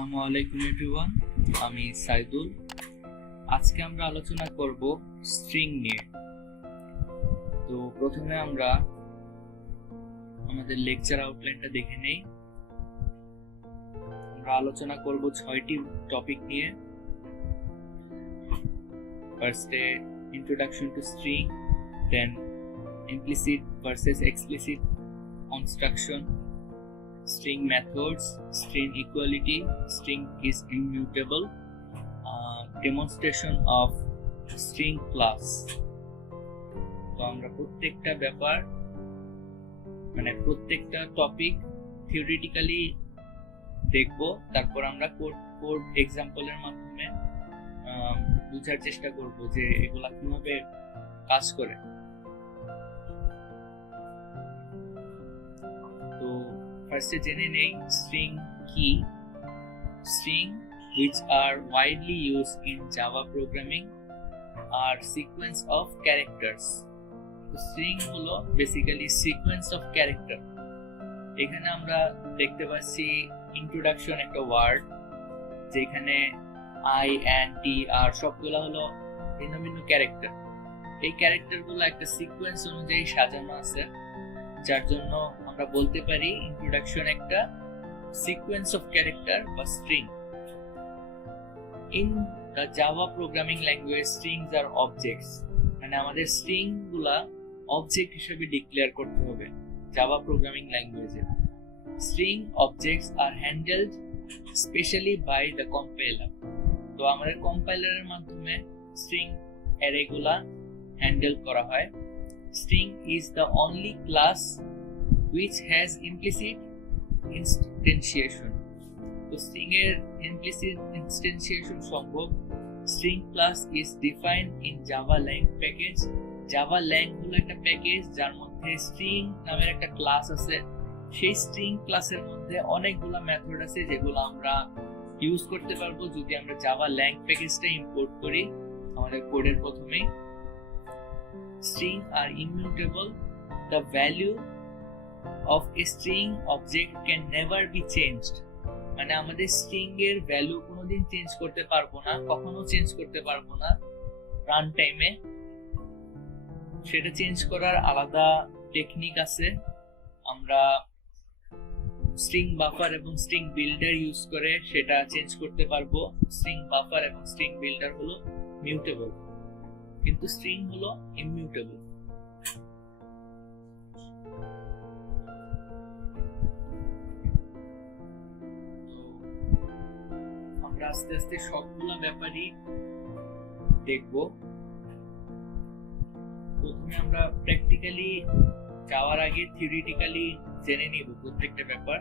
আসসালামু আলাইকুম এভরিওয়ান, আমি সাইদুল। আজকে আমরা আলোচনা করব স্ট্রিং নিয়ে। তো প্রথমে আমরা আমাদের লেকচার আউটলাইনটা দেখে নেই। আমরা আলোচনা করব 6টি টপিক নিয়ে। ফার্স্টে introduction to string, then implicit versus explicit construction, string methods, string equality, string is immutable, demonstration of string class. তো আমরা প্রত্যেকটা ব্যাপার প্রত্যেকটা টপিক থিওরিটিক্যালি দেখব, তারপর আমরা কোড এক্সাম্পলের মাধ্যমে বোঝার চেষ্টা করব যে এগুলা কিভাবে কাজ করে। তো ফার্স্টে জেনে নেই স্ট্রিং কি। String which are widely used in Java programming are sequence of characters. তো স্ট্রিং হলো বেসিক্যালি সিকোয়েন্স অফ ক্যারেক্টার। এখানে আমরা দেখতে পাচ্ছি ইন্ট্রোডাকশন একটা ওয়ার্ড, যেখানে আই অ্যান্ড টি আর সবগুলো হলো ভিন্ন ভিন্ন ক্যারেক্টার। এই ক্যারেক্টারগুলো একটা সিকোয়েন্স অনুযায়ী সাজানো আছে, যার জন্য আমরা বলতে পারি ইন্ট্রোডাকশন একটা সিকোয়েন্স অফ ক্যারেক্টার বা string. In the Java programming language strings are objects, মানে আমাদের স্ট্রিং গুলা অবজেক্ট হিসেবে ডিক্লেয়ার করতে হবে জাভা প্রোগ্রামিং ল্যাঙ্গুয়েজে। String objects are handled specially by the compiler. তো আমাদের কম্পাইলারের মাধ্যমে স্ট্রিং অ্যারে গুলা হ্যান্ডেল করা হয়। String is the only class which has implicit instantiation. তো string এর implicit instantiation সম্ভব। String class is defined in Java Lang package. Java Lang হলো একটা প্যাকেজ যার মধ্যে string নামের একটা ক্লাস আছে। সেই string ক্লাসের মধ্যে অনেকগুলো মেথড আছে যেগুলো আমরা ইউজ করতে পারবো যদি আমরা Java Lang প্যাকেজটা ইম্পোর্ট করি আমাদের কোডের প্রথমেই। String are immutable. The value of a string object can never be changed. মানে আমাদের স্ট্রিং এর ভ্যালু কোনোদিন চেঞ্জ করতে পারবো না, কখনো চেঞ্জ করতে পারবো না রান টাইমে। সেটা চেঞ্জ করার আলাদা টেকনিক আছে। আমরা স্ট্রিং বাফার এবং স্ট্রিং বিল্ডার ইউজ করে সেটা চেঞ্জ করতে পারবো। স্ট্রিং বাফার এবং স্ট্রিং বিল্ডার হলো মিউটেবল, কিন্তু স্ট্রিং হলো ইমিউটেবল। আমরা আস্তে আস্তে সবগুলা ব্যাপারই দেখব। প্রথমে আমরা প্র্যাকটিক্যালি যাওয়ার আগে থিওরিটিক্যালি জেনে নিব প্রত্যেকটা ব্যাপার।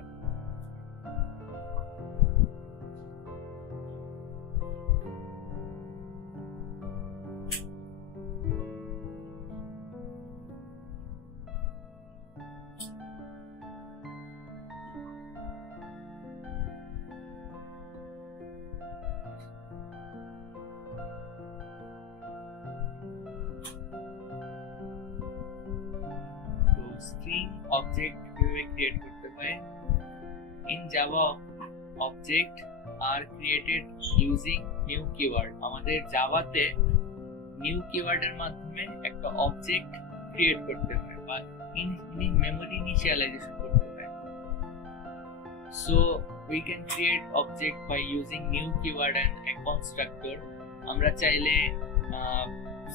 স্ট্রিং অবজেক্ট কিভাবে ক্রিয়েট করতে হয়। In Java object R created using new keyword. আমাদের জাভাতে নিউ কিওয়ার্ডের মাধ্যমে একটা অবজেক্ট ক্রিয়েট করতে হয় বা মেমরি ইনিশিয়ালাইজেশন করতে হয়। So we can create object by using new keyword and a constructor. আমরা চাইলে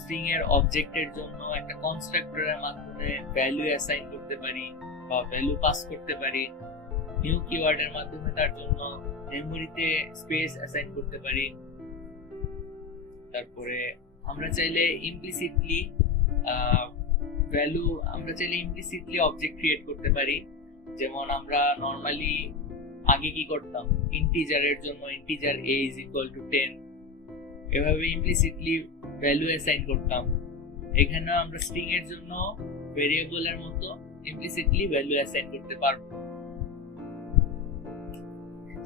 স্ট্রিং এর অবজেক্টের জন্য একটা কনস্ট্রাক্টরের মাধ্যমে ভ্যালু অ্যাসাইন করতে পারি বা ভ্যালু পাস করতে পারি। নিউ কিওয়ার্ডের মাধ্যমে তার জন্য মেমরিতে স্পেস অ্যাসাইন করতে পারি। তারপরে আমরা চাইলে ইমপ্লিসিটলি অবজেক্ট ক্রিয়েট করতে পারি। যেমন আমরা নরমালি আগে কি করতাম, ইন্টিজারের জন্য integer a is equal to 10 এভাবে ইমপ্লিসিটলি ভ্যালু অ্যাসাইন করতাম। এখানে আমরা স্ট্রিং এর জন্য ভেরিয়েবলের মতো ইমপ্লিসিটলি ভ্যালু অ্যাসাইন করতে পারবো।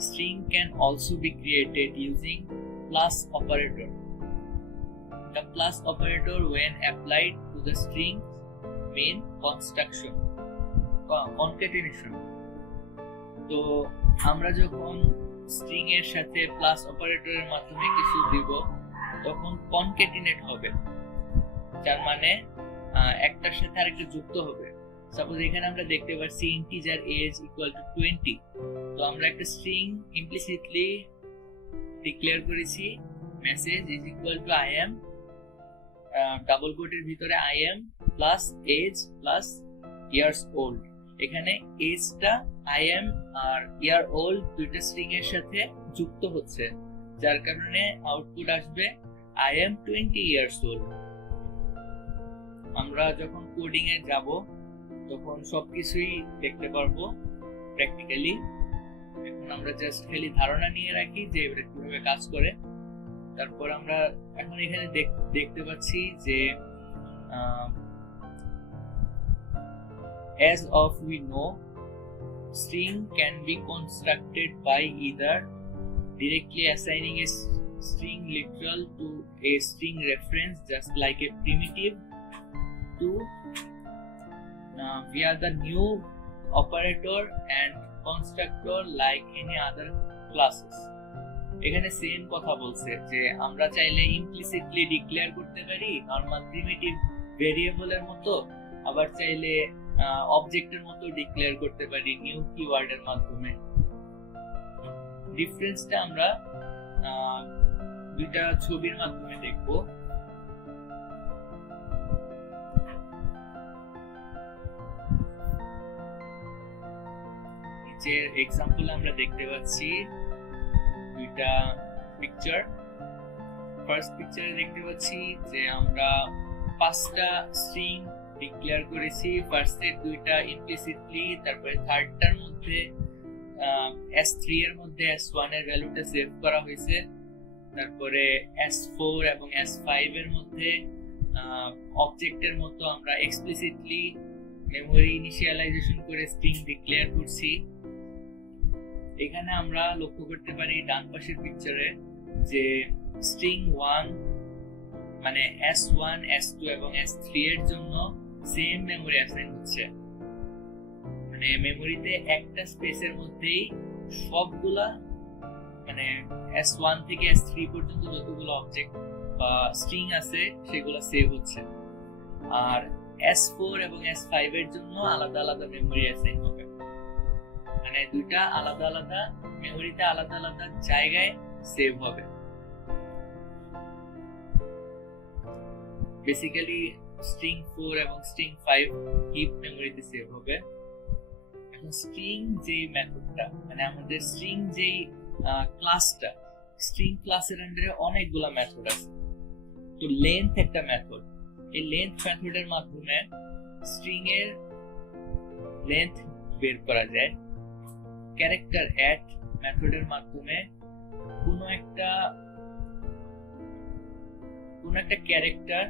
String can also be created using plus operator. The plus operator when applied to the string mean concatenation. তো আমরা যখন স্ট্রিং এর সাথে প্লাস অপারেটরের মাধ্যমে কিছু দিব, তখন কনক্যাটিনেট হবে, যার মানে একটার সাথে আরেকটা যুক্ত হবে। সাপোজ এখানে আমরা দেখতে পাচ্ছি ইন্টিজার এজ ইকুয়াল টু 20, তো আমরা একটা স্ট্রিং ইমপ্লিসিটলি ডিক্লেয়ার করেছি, message is equal to I am, double কোটের ভিতরে I am plus age plus years old. এখানে এজটা আই এম আর ইয়ার ওল্ড দুইটা স্ট্রিং এর সাথে যুক্ত হচ্ছে, যার কারণে আউটপুট আসবে আই এম 20 ইয়ার্স ওল্ড। আমরা যখন কোডিং এ যাব তখন সবকিছুই দেখতে পারবো প্র্যাকটিক্যালি। এখন আমরা জাস্ট খালি ধারণা নিয়ে রাখি যে এটা কিভাবে কাজ করে। তারপর আমরা এখন এখানে দেখতে পাচ্ছি যে as of we know, string can be constructed by either directly assigning a string literal to a string reference just like a primitive, to via the new operator and constructor like any other classes. এখানে same কথা বলছে যে আমরা চাইলে implicitly declare করতে পারি normal primitive ভেরিয়েবলের মতো, আবার চাইলে অবজেক্টের মতো ডিক্লেয়ার করতে পারি নিউ কিওয়ার্ডের মাধ্যমে। ডিফারেন্সটা আমরা দুইটা ছবির মাধ্যমে দেখব। যে এক্সাম্পল আমরা দেখতে পাচ্ছি দুইটা পিকচার। ফার্স্ট পিকচারে দেখতে পাচ্ছি যে আমরা 5টা স্ট্রিং ডিক্লেয়ার করেছি, ফার্স্টের দুইটা ইমপ্লিসিটলি, তারপরে থার্ডটার মধ্যে S3 এর মধ্যে S1 এর ভ্যালুটা সেভ করা হয়েছে, তারপরে S4 এবং S5 এর মধ্যে অবজেক্টের মতো আমরা এক্সপ্লিসিটলি মেমরি ইনিশিয়ালাইজেশন করে স্ট্রিং ডিক্লেয়ার করছি। এখানে আমরা লক্ষ্য করতে পারি ডান পাশের পিকচারে যে স্ট্রিং 1 মানে S1, S2 এবং S3 এর জন্য সেম মেমরি অ্যাসাইন হচ্ছে, মানে মেমরিতে একটা স্পেসের মধ্যেই সবগুলা মানে S1 থেকে S3 পর্যন্ত যতগুলো অবজেক্ট বা স্ট্রিং আছে সেগুলো সেভ হচ্ছে। আর S4 এবং S5 এর জন্য আলাদা আলাদা মেমরি অ্যাসাইন হবে, মানে দুইটা আলাদা আলাদা মেমরিতে আলাদা আলাদা জায়গায় সেভ হবে। বেসিক্যালি স্ট্রিং 4 এবং স্ট্রিং 5 হিপ মেমরিতে সেভ হবে। এখন স্ট্রিং যে মেথডটা মানে আমাদের স্ট্রিং যে ক্লাসটা, স্ট্রিং ক্লাসের আন্ডারে অনেকগুলা মেথড আছে। তো লেন্থ একটা মেথড, এই লেন্থ মেথডের মাধ্যমে স্ট্রিং এর লেন্থ বের করা যায়। ক্যারেক্টার অ্যাড মেথডের মাধ্যমে কোনো একটা ক্যারেক্টার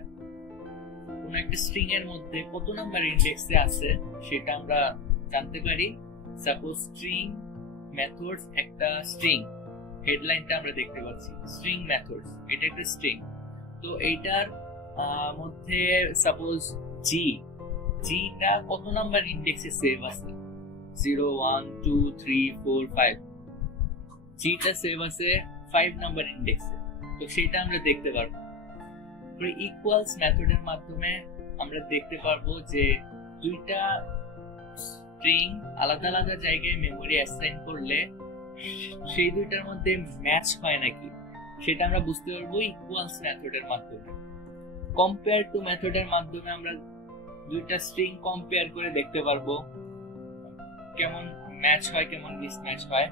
কোন একটা স্ট্রিং এর মধ্যে কত নাম্বার ইন্ডেক্সে আছে সেটা আমরা জানতে পারি। সাপোজ স্ট্রিং মেথডস একটা স্ট্রিং, হেডলাইনটা আমরা দেখতে পাচ্ছি স্ট্রিং মেথডস, এটা একটা স্ট্রিং। তো এইটার মধ্যে সাপোজ জিটা কত নাম্বার ইন্ডেক্সে সেভ আছে, 0 1 2 3 4 5, জিটা সেভ আছে 5 নাম্বার ইন্ডেক্সে, তো সেটা আমরা দেখতে পারবো। ইকুয়ালস মেথডের মাধ্যমে আমরা দেখতে পারবো যে দুইটা স্ট্রিং আলাদা আলাদা জায়গায় মেমরি অ্যাসাইন করলে সেই দুইটার মধ্যে ম্যাচ হয় নাকি সেটা আমরা বুঝতে পারবো ইকুয়ালস মেথডের মাধ্যমে। কম্পেয়ার টু মেথডের মাধ্যমে আমরা দুইটা স্ট্রিং কম্পেয়ার করে দেখতে পারবো কেমন ম্যাচ হয় কেমন মিসম্যাচ হয়।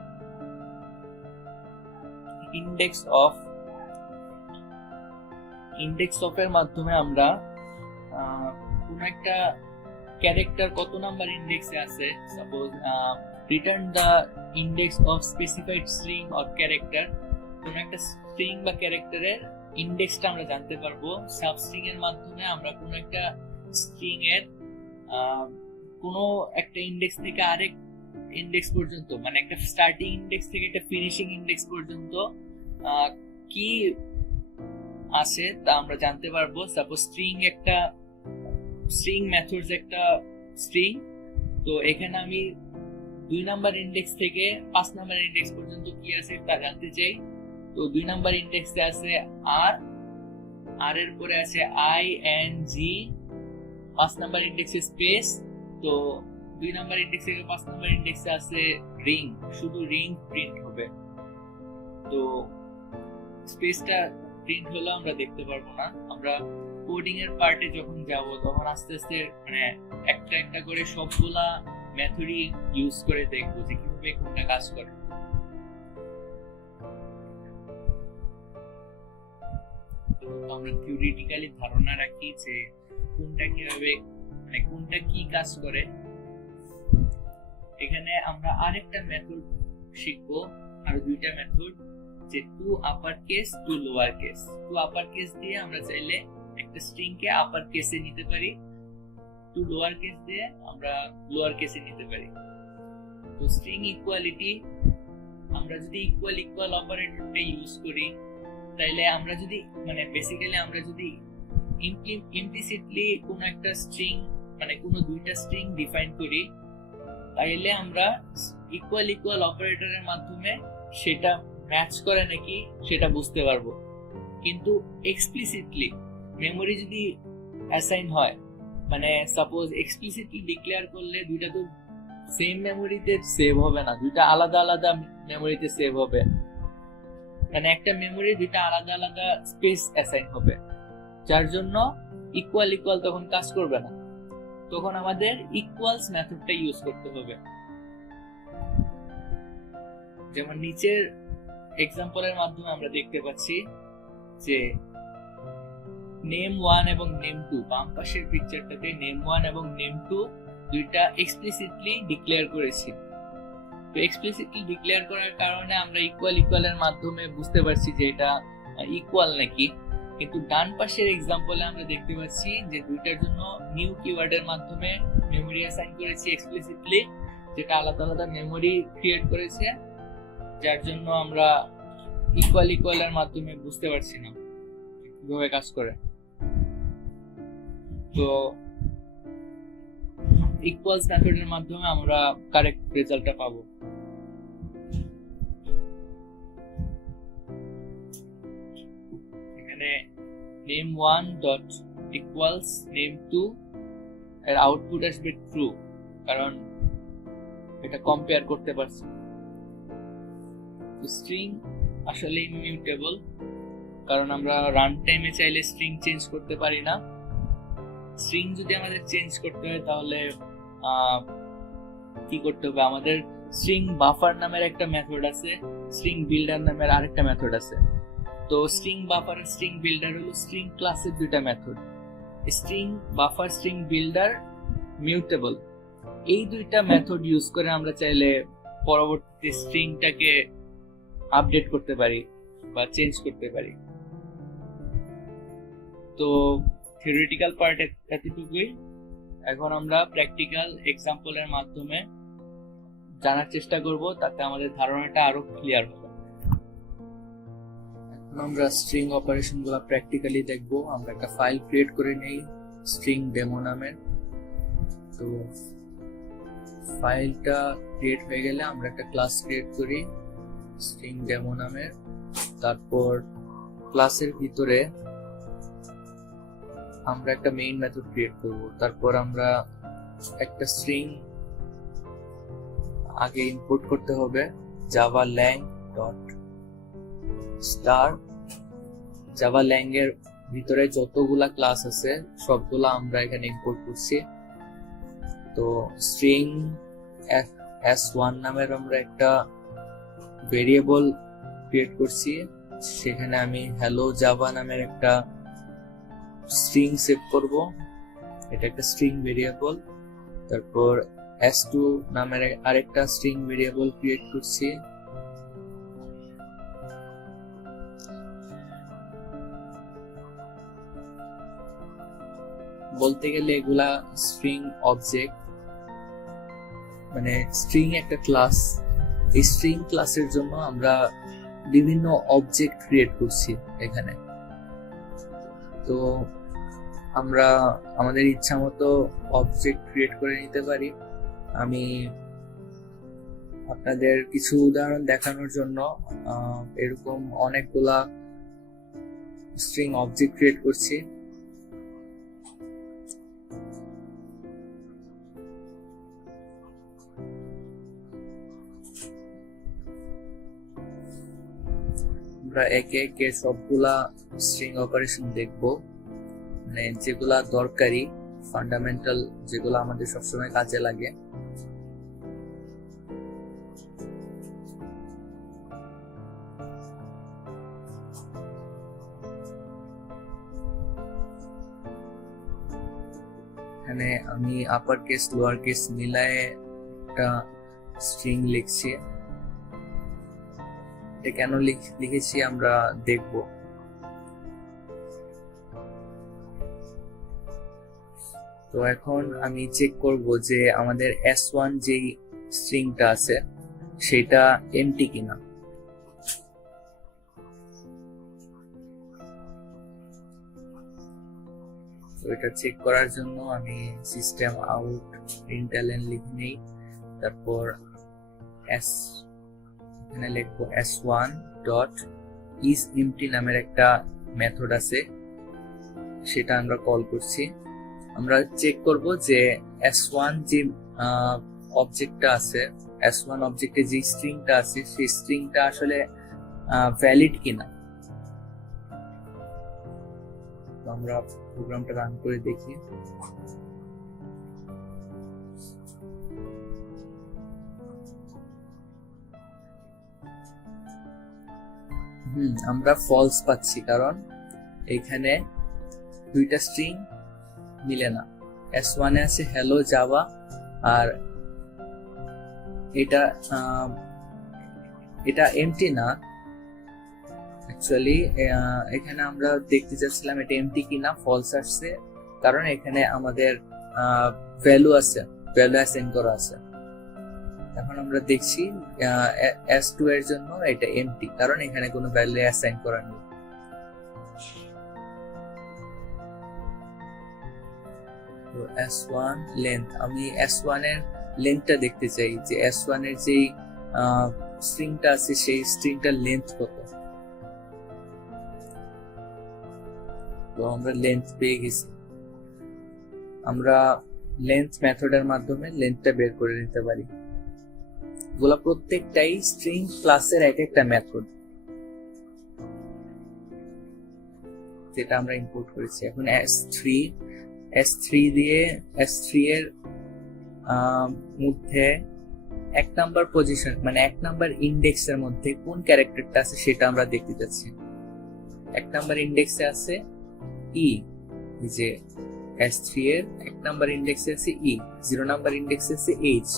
ইন্ডেক্স অফ এর মাধ্যমে আমরা কোন একটা ক্যারেক্টার কত নাম্বার ইন্ডেক্সে আছে, suppose return the index of specified string or character, কোন একটা স্ট্রিং বা ক্যারেক্টারের ইন্ডেক্সটা আমরা জানতে পারবো। সাবস্ট্রিং এর মাধ্যমে আমরা কোন একটা স্ট্রিং এর কোন একটা ইন্ডেক্স থেকে আরেক ইন্ডেক্স পর্যন্ত, মানে একটা স্টার্টিং ইন্ডেক্স থেকে একটা ফিনিশিং ইন্ডেক্স পর্যন্ত কি আছে তা আমরা জানতে পারবো। সাপোজ স্ট্রিং মেথডস একটা স্ট্রিং, তো এখানে আমি 2 নাম্বার ইন্ডেক্স থেকে 5 নাম্বার ইন্ডেক্স পর্যন্ত কি আছে তা জানতে চাই। তো 2 নাম্বার ইন্ডেক্সে আছে আর এর পরে আছে ing, 5 নাম্বার ইন্ডেক্সে স্পেস। তো 2 নাম্বার ইন্ডেক্স থেকে 5 নাম্বার ইন্ডেক্সে আছে রিং, শুধু রিং প্রিন্ট হবে। তো স্পেসটা প্রিন্ট হলো আমরা দেখতে পারবো না। আমরা কোডিং এর পার্টে যখন যাব তখন আস্তে আস্তে মানে একটা একটা করে সবগুলা মেথডই ইউজ করে দেখবো যে কিভাবে কোনটা কাজ করে। তো আমরা থিওরিটিক্যালি ধারণা রাখি যে কোনটা কিভাবে মানে কোনটা কি কাজ করে। এখানে আমরা আরেকটা মেথড শিখবো, আরো দুইটা মেথড, যে to upper case to lower case. To upper case দিয়ে আমরা চাইলে একটা স্ট্রিং কে আপার কেসে নিতে পারি, টু লোয়ার কেস দিয়ে আমরা লোয়ার কেসে নিতে পারি। তো স্ট্রিং ইকুয়ালিটি, আমরা যদি ইকুয়াল ইকুয়াল অপারেটরটা ইউজ করি তাইলে আমরা যদি মানে বেসিক্যালি আমরা যদি ইমপ্লিসিটলি কোনো একটা স্ট্রিং মানে কোনো দুইটা স্ট্রিং ডিফাইন করি তাইলে আমরা ইকুয়াল ইকুয়াল অপারেটরের মাধ্যমে সেটা ম্যাচ করে নাকি সেটা বুঝতে পারবো। কিন্তু এক্সপ্লিসিটলি মেমরি যদি অ্যাসাইন হয়, মানে সাপোজ এক্সপ্লিসিটলি ডিক্লেয়ার করলে দুইটা তো সেম মেমরিতে সেভ হবে না, দুইটা আলাদা আলাদা মেমরিতে সেভ হবে। মানে একটা মেমরি দুইটা আলাদা আলাদা স্পেস অ্যাসাইন হবে, যার জন্য ইকুয়াল ইকুয়াল তখন কাজ করবে না। তখন আমাদের ইকুয়ালস মেথডটা ইউজ করতে হবে। যেমন নিচের এক্সাম্পলের মাধ্যমে আমরা দেখতে পাচ্ছি যে name1 এবং name2, বাম পাশের পিকচারটাতে name1 এবং name2 দুইটা এক্সপ্লিসিটলি ডিক্লেয়ার করেছি। তো এক্সপ্লিসিটলি ডিক্লেয়ার করার কারণে আমরা ইকুয়াল ইকুয়ালের মাধ্যমে বুঝতে পারছি যে এটা ইকুয়াল নাকি। কিন্তু ডান পাশের এক্সাম্পলে আমরা দেখতে পাচ্ছি যে দুইটার জন্য নিউ কিওয়ার্ডের মাধ্যমে মেমরি অ্যাসাইন করেছি এক্সপ্লিসিটলি, যেটা আলাদা আলাদা মেমরি ক্রিয়েট করেছে, যার জন্য আমরা ইকুয়াল ইকুয়ালের মাধ্যমে বুঝতে পারছি না কিভাবে কাজ করে। তো ইকুয়ালস মেথডের মাধ্যমে আমরা কারেক্ট রেজাল্টটা পাবো। এখানে name1 ডট ইকুয়ালস name2 এর আউটপুট আসবে ট্রু, কারণ এটা কম্পেয়ার করতে পারছি। স্ট্রিং আসলে ইমিউটেবল, কারণ আমরা রান টাইমে চাইলে স্ট্রিং চেঞ্জ করতে পারি না। স্ট্রিং যদি আমাদের চেঞ্জ করতে হয় তাহলে কি করতে হবে, আমাদের স্ট্রিং বাফার নামের একটা মেথড আছে, স্ট্রিং বিল্ডার নামের আরেকটা মেথড আছে। তো স্ট্রিং বাফার আর স্ট্রিং বিল্ডার হলো স্ট্রিং ক্লাসের দুইটা method. String buffer, string builder mutable, এই দুইটা মেথড ইউজ করে আমরা চাইলে পরবর্তী স্ট্রিংটাকে আপডেট করতে পারি বা চেঞ্জ করতে পারি। তো থিওরিটিক্যাল পার্ট এতটুকুই। এখন আমরা প্র্যাকটিক্যাল এক্সাম্পলের মাধ্যমে জানার চেষ্টা করব, তাতে আমাদের ধারণাটা আরো ক্লিয়ার হবে। এখন আমরা স্ট্রিং অপারেশনগুলো প্র্যাকটিক্যালি দেখব। আমরা একটা ফাইল ক্রিয়েট করে নেই স্ট্রিং ডেমো নামের। তো ফাইলটা ক্রিয়েট হয়ে গেলে আমরা একটা ক্লাস ক্রিয়েট করি স্ট্রিং ডেমো নামের। তারপর ক্লাসের ভিতরে আমরা একটা মেইন মেথড ক্রিয়েট করব। তারপর আমরা একটা স্ট্রিং আগে ইনপুট করতে হবে, javalang ডট স্টার। javalang এর ভিতরে যতগুলা ক্লাস আছে সবগুলা আমরা এখানে ইনপুট করছি। তো স্ট্রিং s1 নামের আমরা একটা ভেরিয়েবল ক্রিয়েট করছি, সেখানে আমি হ্যালো জাভা নামের একটা স্ট্রিং সেভ করব, এটা একটা স্ট্রিং ভেরিয়েবল। তারপর s2 নামের আরেকটা স্ট্রিং ভেরিয়েবল ক্রিয়েট করছি। বলতে গেলে এগুলা স্ট্রিং অবজেক্ট, মানে স্ট্রিং একটা ক্লাস। এই স্ট্রিং ক্লাসের জন্য আমরা বিভিন্ন অবজেক্ট ক্রিয়েট করছি এখানে। তো আমরা আমাদের ইচ্ছা মতো অবজেক্ট ক্রিয়েট করে নিতে পারি। আমি আপনাদের কিছু উদাহরণ দেখানোর জন্য এরকম অনেকগুলা স্ট্রিং অবজেক্ট ক্রিয়েট করছি। আমরা একে একে সবগুলা স্ট্রিং অপারেশন দেখব, মানে যেগুলা দরকারি ফান্ডামেন্টাল, যেগুলো আমাদের সবসময় কাজে লাগে। এখানে আমি আপার কেস লোয়ার কেস মিলায়ে একটা স্ট্রিং লিখছি। এটা কেন লিখেছি আমরা দেখব। তো এখন আমি চেক করব যে আমাদের s1 যেই স্ট্রিংটা আছে সেটা এমটি কিনা। তো এটা চেক করার জন্য আমি সিস্টেম আউট println লিখে নেই, তারপর এখানে লিখবো s1 ডট is empty নামের একটা মেথড আছে, সেটা আমরা কল করছি। আমরা চেক করব যে s1 যে অবজেক্টটা আছে, s1 অবজেক্টে যে স্ট্রিংটা আছে সেই স্ট্রিংটা আসলে ভ্যালিড কিনা। তো আমরা প্রোগ্রামটা রান করে দেখি। আমরা ফলস পাচ্ছি, কারণ এখানে দুইটা স্ট্রিং মিলে না। s1 এ আছে হ্যালো জাভা, আর এটা এমটি না। অ্যাকচুয়ালি এখানে আমরা দেখতে চাচ্ছিলাম এটা এমটি কিনা, ফলস আসছে কারণ এখানে আমাদের ভ্যালু আছে, ভ্যালু অ্যাসাইন করা আছে। এখন আমরা দেখছি s2 এর জন্য এটা এমটি, কারণ এখানে কোনো ভ্যালু অ্যাসাইন করা নেই। তো s1 লেন্থ, আমি s1 এর লেন্থটা দেখতে চাই যে s1 এর যে স্ট্রিংটা আছে সেই স্ট্রিংটার লেন্থ কত। তো আমরা লেন্থ পেয়ে গেছি। আমরা লেন্থ মেথডের মাধ্যমে লেন্থটা বের করে নিতে পারি। এগুলা প্রত্যেকটাই স্ট্রিং ক্লাসের এক একটা মেথড, যেটা আমরা ইম্পোর্ট করেছি। এখন s3 দিয়ে s3 এর মধ্যে এক নাম্বার পজিশন, মানে এক নাম্বার ইন্ডেক্সের মধ্যে কোন ক্যারেক্টারটা আছে সেটা আমরা দেখতে যাচ্ছি। এক নাম্বার ইন্ডেক্সে আছে ই, যে s3 এর এক নাম্বার ইন্ডেক্সে আছে ই, 0 নাম্বার ইন্ডেক্সে আছে h।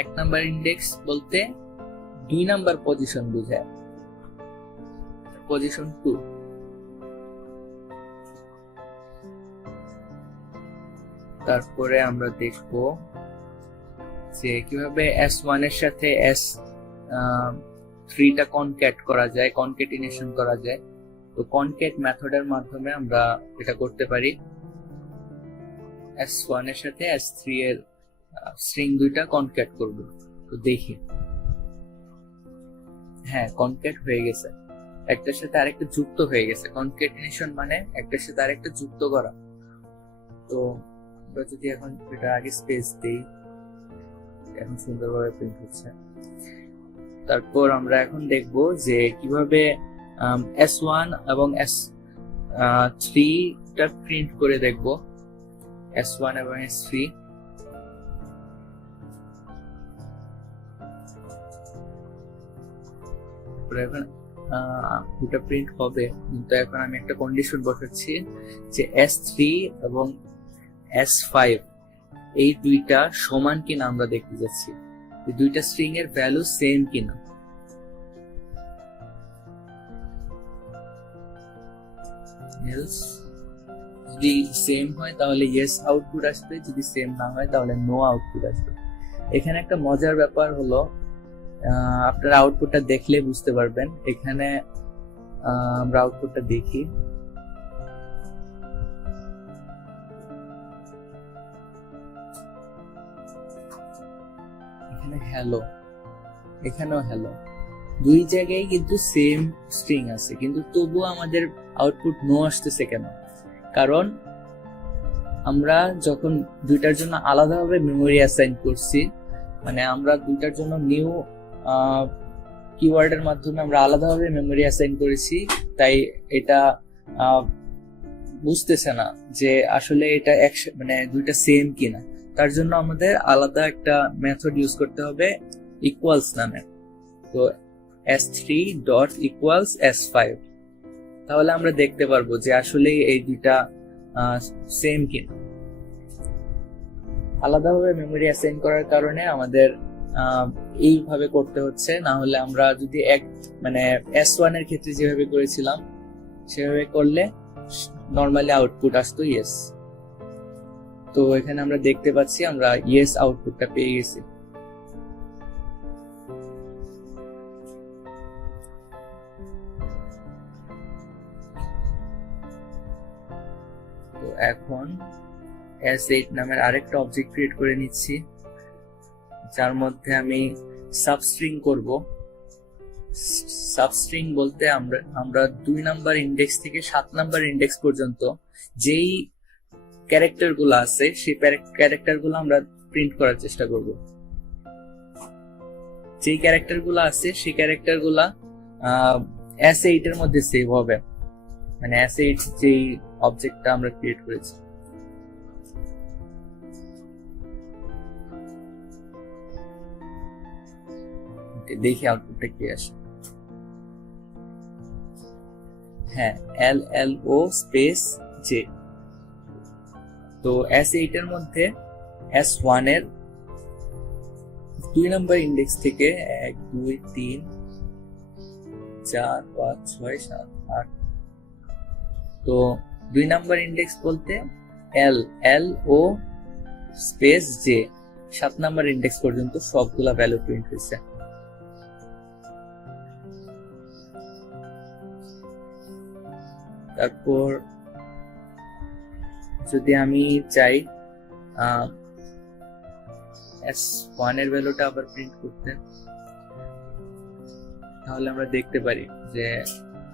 এক নাম্বার ইন্ডেক্স বলতে 2 নাম্বার পজিশন বোঝায়, পজিশন 2। তারপরে আমরা দেখব যে কিভাবে s1 এর সাথে s3 টা কনক্যাট করা যায়, কনক্যাটিনেশন করা যায়। তো কনক্যাট মেথডের মাধ্যমে আমরা এটা করতে পারি। s1 এর সাথে s3 এর স্ট্রিং দুইটা কনক্যাট করব। তো দেখি, হ্যাঁ কনক্যাট হয়ে গেছে, একটার সাথে আরেকটা যুক্ত হয়ে গেছে। কনক্যাটিনেশন মানে একটার সাথে আরেকটা যুক্ত করা। তো আমরা যদি এখন এটা আগে স্পেস দেই, এখন সুন্দরভাবে প্রিন্ট হচ্ছে। তারপর আমরা এখন দেখব যে কিভাবে s1 এবং s3 টা প্রিন্ট করে দেখব, s1 এবং s3। এখন দুটা প্রিন্ট হবে, কিন্তু এখন আমি একটা কন্ডিশন বসাচ্ছি যে s3 এবং s5 এই দুইটা সমান কিনা আমরা দেখতে যাচ্ছি, এই দুইটা স্ট্রিং এর ভ্যালু সেম কিনা। যদি সেম হয় তাহলে ইয়েস আউটপুট আসবে, যদি সেম না হয় তাহলে নো আউটপুট আসবে। এখানে একটা মজার ব্যাপার হলো, আপনারা আউটপুটটা দেখলে বুঝতে পারবেন। এখানে আমরা আউটপুটটা দেখি, এখানে হ্যালো, এখানেও হ্যালো, দুই জায়গায় কিন্তু সেম স্ট্রিং আছে, কিন্তু তবুও আমাদের আউটপুট নো আসতেছে কেন? কারণ আমরা যখন দুইটার জন্য আলাদাভাবে মেমোরি অ্যাসাইন করছি, মানে আমরা দুইটার জন্য নিউ কিওয়ার্ডের মাধ্যমে আমরা আলাদাভাবে মেমোরি অ্যাসাইন করেছি, তাই এটা বুঝতেছে না যে আসলে এটা মানে দুইটা সেম কিনা। তার জন্য আমাদের আলাদা একটা মেথড ইউজ করতে হবে ইকুয়ালস নামে। তো s3 ডট ইকুয়ালস s5, তাহলে আমরা দেখতে পারবো যে আসলে এই দুইটা সেম কিনা। আলাদাভাবে মেমোরি অ্যাসাইন করার কারণে আমাদের এইভাবে করতে হচ্ছে, না হলে আমরা যদি মানে s1 এর ক্ষেত্রে যেভাবে করেছিলাম সেভাবে করলে নর্মালি আউটপুট আসতো ইয়েস। তো এখানে আমরা দেখতে পাচ্ছি আমরা ইয়েস আউটপুটটা পেয়ে গেছি। তো এখন s8 নামের আরেকটা অবজেক্ট ক্রিয়েট করে নিচ্ছি, যার মধ্যে আমি সাবস্ট্রিং করব। সাবস্ট্রিং বলতে আমরা 2 নাম্বার ইন্ডেক্স থেকে 7 নাম্বার ইন্ডেক্স পর্যন্ত যেই ক্যারেক্টার গুলো আছে সেই ক্যারেক্টার গুলো আমরা প্রিন্ট করার চেষ্টা করব। যেই ক্যারেক্টার গুলো আছে সেই ক্যারেক্টার গুলা s8 এর মধ্যে সেভ হবে, মানে s8 যেই অবজেক্টটা আমরা ক্রিয়েট করেছি। দেখি আউটপুটটা কি আসে। হ্যাঁ, LLO স্পেস J। তো s8 এর মধ্যে s1 এর 2 নাম্বার ইন্ডেক্স থেকে 1 2 3 4 5 6 7 8, তো 2 নাম্বার ইন্ডেক্স বলতে LLO space J 7 number index পর্যন্ত সবগুলা ভ্যালু প্রিন্ট হয়েছে। তারপর যদি আমি চাই s1 এর ভ্যালুটা আবার প্রিন্ট করতে, তাহলে আমরা দেখতে পারি যে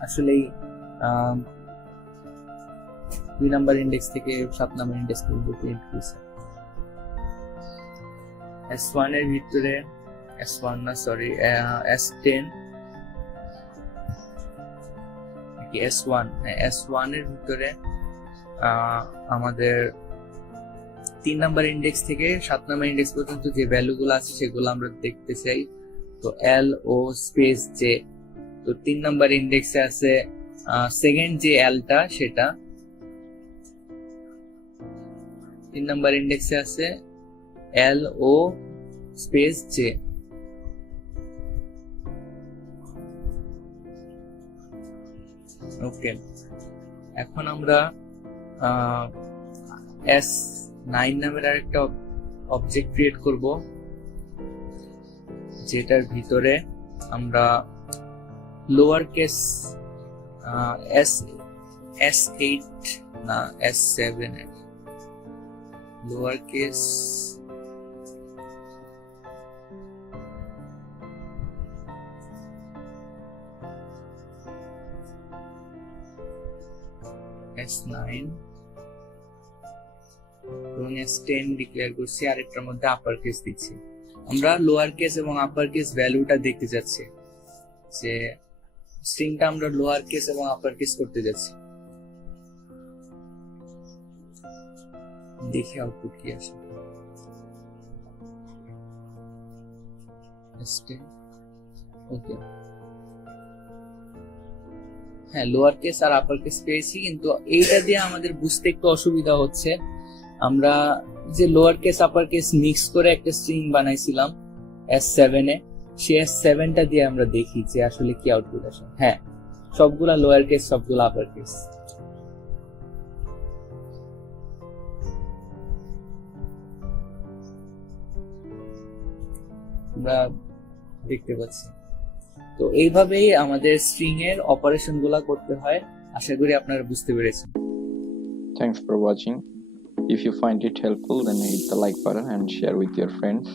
আসলেই 2 নাম্বার ইন্ডেক্স থেকে 7 নাম্বার ইন্ডেক্স পর্যন্ত প্রিন্ট হয়েছে। s1 এর ভিতরে s1 না সরি s10 S1 এর ভিতরে আমাদের 3 নাম্বার ইন্ডেক্স থেকে 7 নাম্বার ইন্ডেক্স পর্যন্ত যে ভ্যালুগুলো আছে সেগুলো আমরা দেখতে চাই। তো LO স্পেস J, তো 3 নাম্বার ইন্ডেক্সে আছে সেকেন্ড যে Lটা সেটা, 3 নাম্বার ইন্ডেক্সে আছে LO স্পেস J। ওকে, এখন আমরা S9 নামের আরেকটা অবজেক্ট ক্রিয়েট করব, যেটার ভিতরে আমরা লোয়ার কেস S8 না S7 এর লোয়ার কেস S9 এবং S10 ডিক্লেয়ার করছি, আর এটার মধ্যে আপার কেস দিচ্ছি। আমরা লোয়ার কেস এবং আপার কেস ভ্যালুটা দেখতে যাচ্ছি, যে স্ট্রিংটা আমরা লোয়ার কেস এবং আপার কেস করতে যাচ্ছি। দেখি আউটপুট কি আসে। ওকে, হ্যাঁ লোয়ার কেস আর আপার কেস পেয়েছি, কিন্তু এইটা দিয়ে আমাদের বুঝতে একটু অসুবিধা হচ্ছে। আমরা যে lower case upper case mix করে একটা স্ট্রিং বানাইছিলাম S7 এ, সেই S7টা দিয়ে আমরা দেখি যে আসলে কি আউটপুট আসে। হ্যাঁ, সবগুলা লোয়ার কেস সবগুলা আপার কেস। আমরা দেখতে পাচ্ছি। তো এইভাবেই আমাদের স্ট্রিং এর অপারেশন গুলা করতে হয়। আশা করি আপনারা বুঝতে পেরেছেন। Thanks for watching. If you find it helpful, then hit the like button and share with your friends.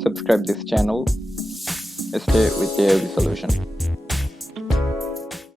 subscribe this channel. Stay with the AOB solution.